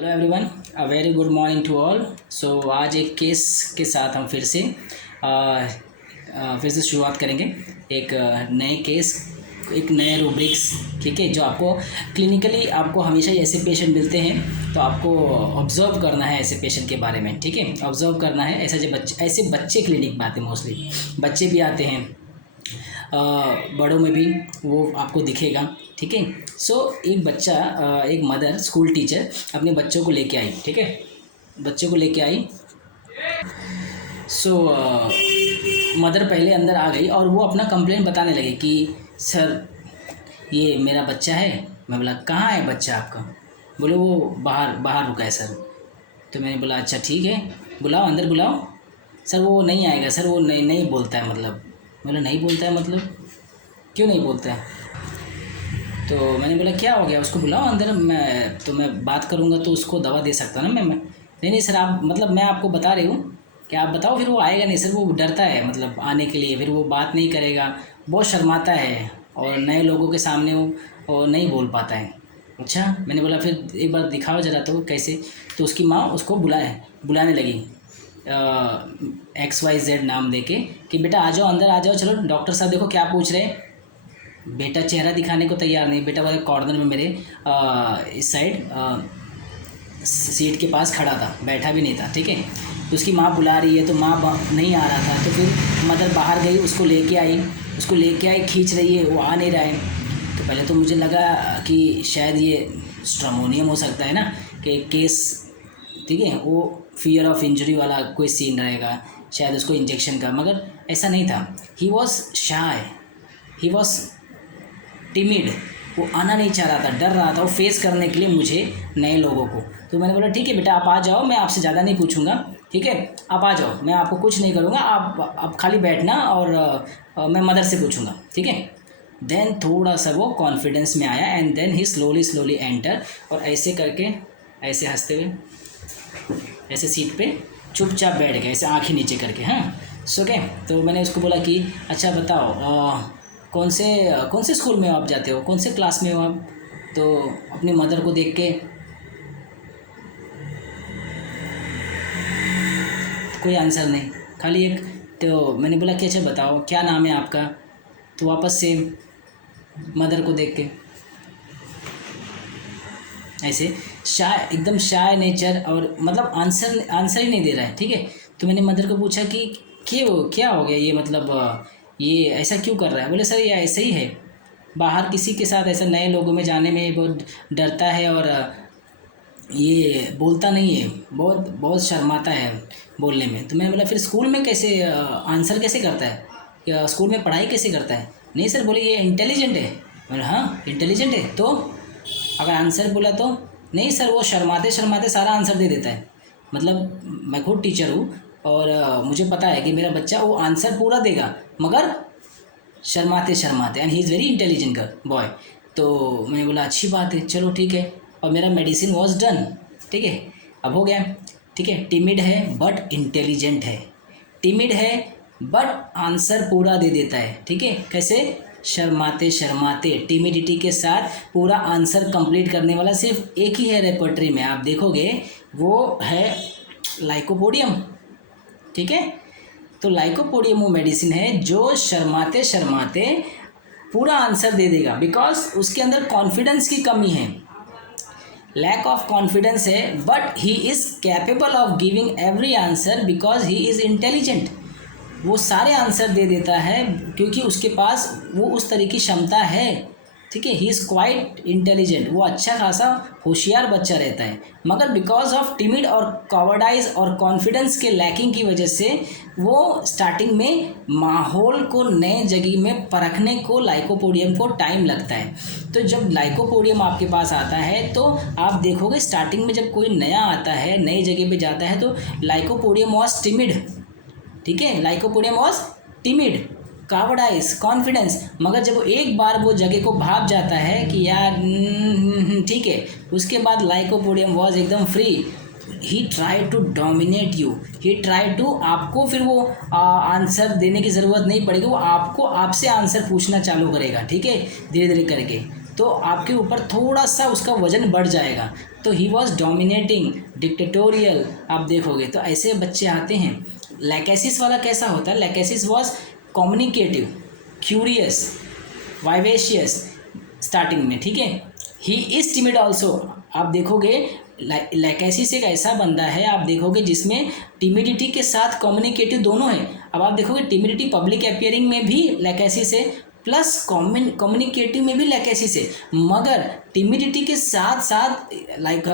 Hello everyone, a very good morning to all. So आज एक case के साथ हम फिर से शुरुआत करेंगे। एक नए केस, एक नए रूब्रिक्स, ठीक है, जो आपको क्लिनिकली आपको हमेशा ही ऐसे पेशेंट मिलते हैं तो आपको ऑब्जर्व करना है ऐसे पेशेंट के बारे में, ठीक है। ऑब्जर्व करना है ऐसे बच्चे क्लिनिक में आते हैं, मोस्टली बच्चे भी आते हैं, बड़ों में भी वो आपको दिखेगा, ठीक है। सो एक बच्चा, एक मदर स्कूल टीचर अपने बच्चों को लेके आई, ठीक है, बच्चों को लेके आई। सो मदर पहले अंदर आ गई और वो अपना कंप्लेंट बताने लगी कि सर ये मेरा बच्चा है। मैं बोला कहाँ है बच्चा आपका? बोले वो बाहर बाहर रुका है सर। तो मैंने बोला अच्छा ठीक है, बुलाओ अंदर बुलाओ। सर वो नहीं आएगा सर, वो नहीं नहीं बोलता है। मतलब बोला नहीं बोलता है मतलब क्यों नहीं बोलता है? तो मैंने बोला क्या हो गया, उसको बुलाओ अंदर, मैं बात करूँगा तो उसको दवा दे सकता ना मैं नहीं नहीं सर, आप मतलब मैं आपको बता रही हूँ कि आप बताओ। फिर वो आएगा नहीं सर, वो डरता है मतलब आने के लिए, फिर वो बात नहीं करेगा, बहुत शर्माता है और नए लोगों के सामने वो नहीं बोल पाता है। अच्छा, मैंने बोला फिर एक बार दिखाओ ज़रा तो कैसे। तो उसकी माँ उसको बुलाने लगी, XYZ नाम दे के कि बेटा आ जाओ अंदर आ जाओ, चलो डॉक्टर साहब देखो क्या पूछ रहे हैं। बेटा चेहरा दिखाने को तैयार नहीं, बेटा वाले कॉर्नर में मेरे इस साइड सीट के पास खड़ा था, बैठा भी नहीं था, ठीक है। तो उसकी माँ बुला रही है तो माँ नहीं आ रहा था, तो फिर मदर बाहर गई, उसको लेके आई, खींच रही है, वो आ नहीं रहा है। तो पहले तो मुझे लगा कि शायद ये स्ट्रामोनियम हो सकता है ना, कि केस, ठीक है, वो फियर ऑफ इंजरी वाला कोई सीन रहेगा, शायद उसको इंजेक्शन का, मगर ऐसा नहीं था। He was shy, he was timid, वो आना नहीं चाह रहा था, डर रहा था वो फेस करने के लिए मुझे, नए लोगों को। तो मैंने बोला ठीक है बेटा आप आ जाओ, मैं आपसे ज़्यादा नहीं पूछूंगा, ठीक है, आप आ जाओ, मैं आपको कुछ नहीं करूँगा, आप खाली बैठना और मैं मदर से पूछूंगा, ठीक है। देन थोड़ा सा वो कॉन्फिडेंस में आया and then he slowly enter, और ऐसे करके, ऐसे हंसते हुए ऐसे सीट पे चुपचाप बैठ गए, ऐसे आँखें नीचे करके। हाँ सो के तो मैंने उसको बोला कि अच्छा बताओ कौन से स्कूल में आप जाते हो, कौन से क्लास में हो आप? तो अपनी मदर को देख के कोई आंसर नहीं, खाली एक। तो मैंने बोला कि अच्छा बताओ क्या नाम है आपका? तो वापस से मदर को देख के ऐसे शाय, एकदम शाय नेचर, और मतलब आंसर ही नहीं दे रहा है, ठीक है। तो मैंने मदर को पूछा कि क्यों, क्या हो गया ये, मतलब ये ऐसा क्यों कर रहा है? बोले सर ये ऐसे ही है, बाहर किसी के साथ ऐसा नए लोगों में जाने में बहुत डरता है और ये बोलता नहीं है, बहुत बहुत शर्माता है बोलने में। तो मैंने बोला फिर स्कूल में कैसे आंसर कैसे करता है, या स्कूल में पढ़ाई कैसे करता है? नहीं सर, बोले ये इंटेलिजेंट है। मैंने हाँ इंटेलिजेंट है, तो अगर आंसर बोला तो नहीं सर, वो शर्माते शर्माते सारा आंसर दे देता है। मतलब मैं खुद टीचर हूँ और मुझे पता है कि मेरा बच्चा वो आंसर पूरा देगा मगर शर्माते शर्माते, and he is very intelligent boy. तो मैंने बोला अच्छी बात है, चलो ठीक है, और मेरा मेडिसिन वॉज डन, ठीक है, अब हो गया, ठीक है। टिमिड है बट इंटेलिजेंट है, टिमिड है बट आंसर पूरा दे देता है, ठीक है। कैसे? शर्माते शर्माते, टिमिडिटी के साथ पूरा आंसर कंप्लीट करने वाला सिर्फ एक ही है रेपर्टरी में, आप देखोगे वो है लाइकोपोडियम, ठीक है। तो लाइकोपोडियम वो मेडिसिन है जो शर्माते शर्माते पूरा आंसर दे देगा, बिकॉज उसके अंदर कॉन्फिडेंस की कमी है, लैक ऑफ कॉन्फिडेंस है, but he is capable of giving every answer because he is intelligent. वो सारे आंसर दे देता है क्योंकि उसके पास वो उस तरह की क्षमता है, ठीक है। ही इज़ क्वाइट इंटेलिजेंट, वो अच्छा खासा होशियार बच्चा रहता है, मगर बिकॉज ऑफ टिमिड और कॉवर्डाइज और कॉन्फिडेंस के लैकिंग की वजह से वो स्टार्टिंग में माहौल को, नए जगह में परखने को लाइकोपोडियम को टाइम लगता है। तो जब लाइकोपोडियम आपके पास आता है तो आप देखोगे स्टार्टिंग में जब कोई नया आता है, नई जगह पे जाता है, तो लाइकोपोडियम वॉज टिमिड, ठीक है, lycopodium was timid, cowardice, confidence, मगर जब वो एक बार वो जगह को भाप जाता है कि यार ठीक है, उसके बाद लाइकोपोडियम वॉज एकदम free. He try to dominate you, he try to, आपको फिर वो आंसर देने की ज़रूरत नहीं पड़ेगी, वो आपको आपसे आंसर पूछना चालू करेगा, ठीक है, धीरे धीरे करके। तो आपके ऊपर थोड़ा सा उसका वजन बढ़ जाएगा, तो ही वॉज डोमिनेटिंग, डिक्टेटोरियल, आप देखोगे तो ऐसे बच्चे आते हैं। लैकेसिस वाला कैसा होता है? Lachesis was communicative, curious, vivacious starting में, ठीक है। ही इज टिमिड ऑल्सो, आप देखोगे लैकेसिस एक ऐसा बंदा है, आप देखोगे जिसमें टिमिडिटी के साथ कम्युनिकेटिव दोनों है। अब आप देखोगे टिमिडिटी पब्लिक अपियरिंग में भी लैकेसिस है, प्लस कम्युनिकेटिव में भी लैकेसिस है, मगर टिमिडिटी के साथ साथ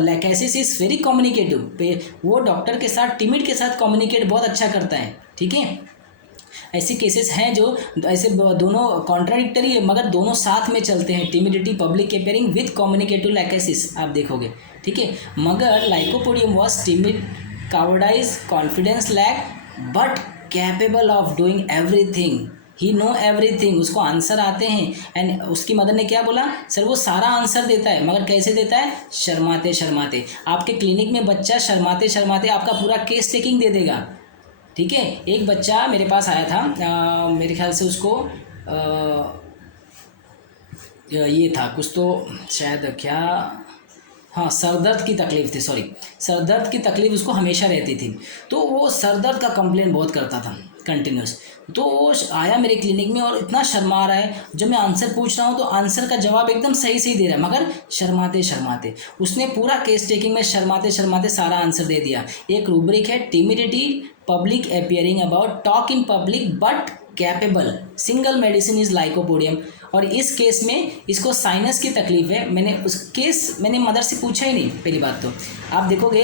लैकेसिस इज वेरी कम्युनिकेटिव, वो डॉक्टर के साथ टिमिड के साथ कम्युनिकेट बहुत अच्छा करता है, ठीक है। ऐसे केसेस हैं जो ऐसे दोनों कॉन्ट्राडिक्टरी है मगर दोनों साथ में चलते हैं, timidity public appearing with communicative Lachesis, आप देखोगे, ठीक है। मगर Lycopodium was timid, cowardice, confidence lack, but capable of doing everything, he know everything, उसको आंसर आते हैं। एंड उसकी मदर ने क्या बोला? सर वो सारा आंसर देता है, मगर कैसे देता है? शर्माते शर्माते। आपके क्लिनिक में बच्चा शर्माते शर्माते आपका पूरा केस टेकिंग दे देगा, ठीक है। एक बच्चा मेरे पास आया था, मेरे ख्याल से उसको ये था कुछ तो शायद क्या, हाँ सर दर्द की तकलीफ़ थी, सॉरी सर दर्द की तकलीफ़ उसको हमेशा रहती थी। तो वो सर दर्द का कंप्लेंट बहुत करता था कंटिन्यूस। तो वो आया मेरे क्लिनिक में और इतना शर्मा रहा है, जब मैं आंसर पूछ रहा हूँ तो आंसर का जवाब एकदम सही सही दे रहा है, मगर शर्माते शर्माते। उसने पूरा केस टेकिंग में शर्माते शर्माते सारा आंसर दे दिया। एक रूब्रिक है timidity public appearing about talk in public but capable, single medicine is lycopodium. और इस केस में इसको साइनस की तकलीफ़ है। मैंने मदर से पूछा ही नहीं, पहली बात तो आप देखोगे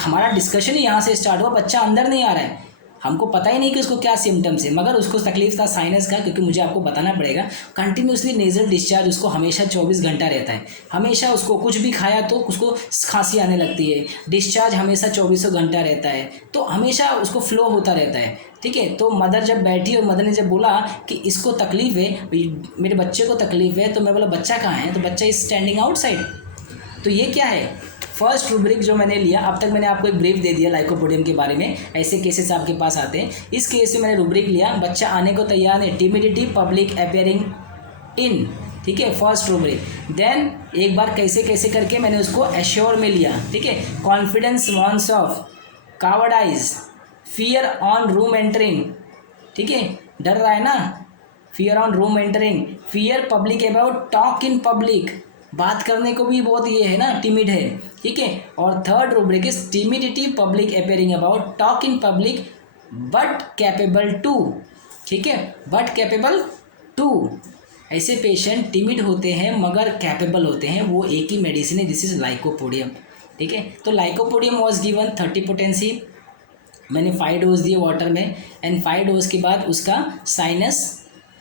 हमारा डिस्कशन ही यहाँ से स्टार्ट हुआ, बच्चा अंदर नहीं आ रहा है, हमको पता ही नहीं कि उसको क्या सिम्टम्स है, मगर उसको तकलीफ था साइनस का, क्योंकि मुझे आपको बताना पड़ेगा कंटिन्यूसली नेज़ल डिस्चार्ज उसको हमेशा 24 घंटा रहता है, हमेशा उसको कुछ भी खाया तो उसको खांसी आने लगती है, डिस्चार्ज हमेशा 24 घंटा रहता है, तो हमेशा उसको फ्लो होता रहता है, ठीक है। तो मदर जब बैठी और मदर ने जब बोला कि इसको तकलीफ़ है, मेरे बच्चे को तकलीफ़ है, तो मैं बोला बच्चा कहाँ है? तो बच्चा इज स्टैंडिंग आउटसाइड। तो ये क्या है? फर्स्ट रूब्रिक जो मैंने लिया, अब तक मैंने आपको एक ब्रीफ दे दिया लाइकोपोडियम के बारे में, ऐसे केसेस आपके पास आते हैं। इस केस में मैंने रूब्रिक लिया, बच्चा आने को तैयार है, टिमिडिटी पब्लिक अपियरिंग इन, ठीक है, फर्स्ट रूब्रिक। देन एक बार कैसे कैसे करके मैंने उसको एश्योर में लिया, ठीक है, confidence wants of, cowardice, fear on room entering, ठीक है, डर रहा है ना, fear on room entering, fear public about talk in public, बात करने को भी बहुत ये है ना, टिमिड है, ठीक है। और third rubric is timidity public appearing about talk in public but capable to, ठीक है, बट कैपेबल टू। ऐसे पेशेंट टिमिड होते हैं मगर कैपेबल होते हैं, वो एक ही मेडिसिन है, दिस इज लाइकोपोडियम, ठीक है। तो लाइकोपोडियम वॉज गिवन 30 पोटेंसी, मैंने 5 डोज दिए वाटर में, एंड 5 डोज के बाद उसका साइनस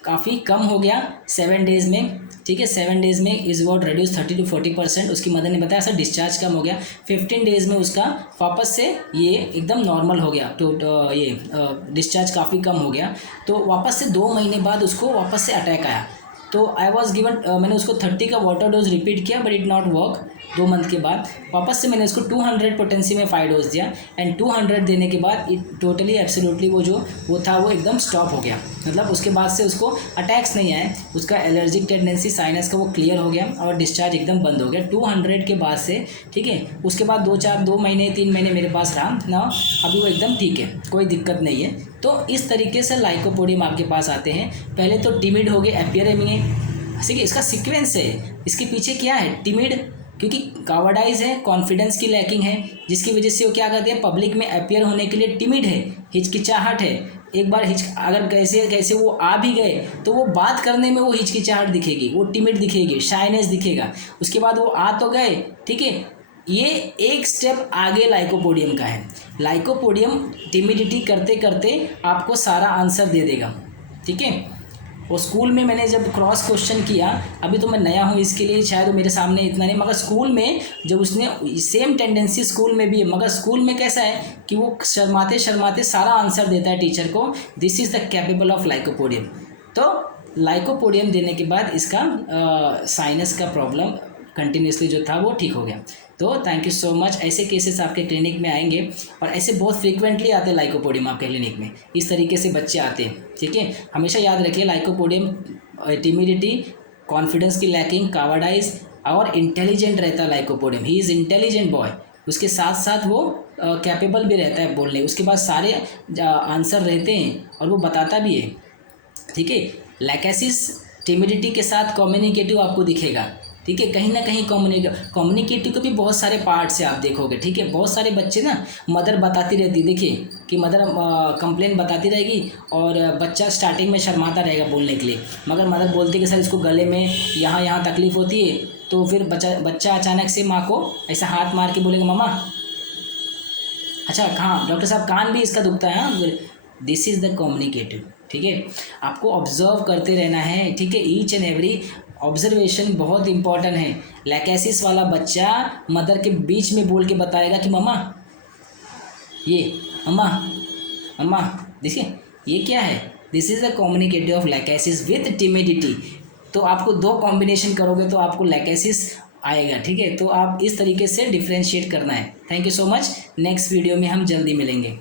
काफ़ी कम हो गया 7 डेज़ में, ठीक है। 7 डेज़ में इज़ वॉट रिड्यूस 30 to 40%। उसकी मदर ने बताया सर डिस्चार्ज कम हो गया। 15 डेज़ में उसका वापस से ये एकदम नॉर्मल हो गया, तो ये डिस्चार्ज काफ़ी कम हो गया। तो वापस से 2 महीने बाद उसको वापस से अटैक आया, तो आई वॉज गिवन, मैंने उसको 30 का वाटर डोज रिपीट किया but it not work. 2 month के बाद वापस से मैंने उसको 200 पोटेंसी में 5 डोज दिया, एंड 200 देने के बाद इट टोटली एब्सोल्युटली वो था वो एकदम स्टॉप हो गया, मतलब उसके बाद से उसको अटैक्स नहीं आए, उसका एलर्जिक टेंडेंसी साइनस का वो क्लियर हो गया और डिस्चार्ज एकदम बंद हो गया 200 के बाद से, ठीक है। उसके बाद 2 महीने 3 महीने मेरे पास रहा ना, अभी वो एकदम ठीक है, कोई दिक्कत नहीं है। तो इस तरीके से लाइकोपोडियम आपके पास आते हैं। पहले तो टिमिड हो गए, अपियर में, ठीक है, इसका सीक्वेंस है, इसके पीछे क्या है, टिमिड, क्योंकि कावर्डाइज है, कॉन्फिडेंस की लैकिंग है, जिसकी वजह से वो क्या करते हैं, पब्लिक में अपियर होने के लिए टिमिड है, हिचकिचाहट है। एक बार अगर कैसे कैसे वो आ भी गए तो वो बात करने में वो हिचकिचाहट दिखेगी, वो टिमिड दिखेगी, शाइनेस दिखेगा। उसके बाद वो आ तो गए, ठीक है, ये एक स्टेप आगे लाइकोपोडियम का है। लाइकोपोडियम टिमिडिटी करते करते आपको सारा आंसर दे देगा, ठीक है। और स्कूल में मैंने जब क्रॉस क्वेश्चन किया, अभी तो मैं नया हूँ इसके लिए शायद मेरे सामने इतना नहीं, मगर स्कूल में जब उसने सेम टेंडेंसी स्कूल में भी है, मगर स्कूल में कैसा है कि वो शर्माते शर्माते सारा आंसर देता है टीचर को, this is the capable of lycopodium. तो लाइकोपोडियम देने के बाद इसका साइनस का प्रॉब्लम कंटिन्यूसली जो था वो ठीक हो गया। तो थैंक यू सो मच। ऐसे केसेस आपके क्लिनिक में आएंगे और ऐसे बहुत फ्रीक्वेंटली आते हैं लाइकोपोडियम आपके क्लिनिक में, इस तरीके से बच्चे आते हैं, ठीक है। हमेशा याद रखिए लाइकोपोडियम, टिमिडिटी, कॉन्फिडेंस की लैकिंग, कावर्डाइज, और इंटेलिजेंट रहता है lycopodium, he is intelligent boy. उसके साथ साथ वो कैपेबल भी रहता है बोलने, उसके पास सारे आंसर रहते हैं और वो बताता भी है, ठीक है। लैकेसिस टिमिडिटी के साथ कम्युनिकेटिव आपको दिखेगा, ठीक है। कहीं ना कहीं कम्युनिकेटिव के भी बहुत सारे पार्ट्स है, आप देखोगे, ठीक है। बहुत सारे बच्चे ना मदर बताती रहती, देखिए कि मदर कंप्लेन बताती रहेगी और बच्चा स्टार्टिंग में शर्माता रहेगा बोलने के लिए, मगर मदर बोलती कि सर इसको गले में यहाँ यहाँ तकलीफ़ होती है, तो फिर बच्चा अचानक से माँ को ऐसा हाथ मार के बोलेगा मम्मा, अच्छा हाँ डॉक्टर साहब कान भी इसका दुखता है, हाँ। दिस इज़ द कम्युनिकेटिव, ठीक है। आपको ऑब्जर्व करते रहना है, ठीक है। ईच एंड एवरी ऑब्जर्वेशन बहुत इंपॉर्टेंट है। लैकेसिस वाला बच्चा मदर के बीच में बोल के बताएगा कि मम्मा ये, मम्मा मम्मा देखिए ये क्या है, this is the communicative of lachesis with timidity. तो आपको दो कॉम्बिनेशन करोगे तो आपको लैकेसिस आएगा, ठीक है। तो आप इस तरीके से डिफ्रेंशिएट करना है। Thank you so much, next video में हम जल्दी मिलेंगे।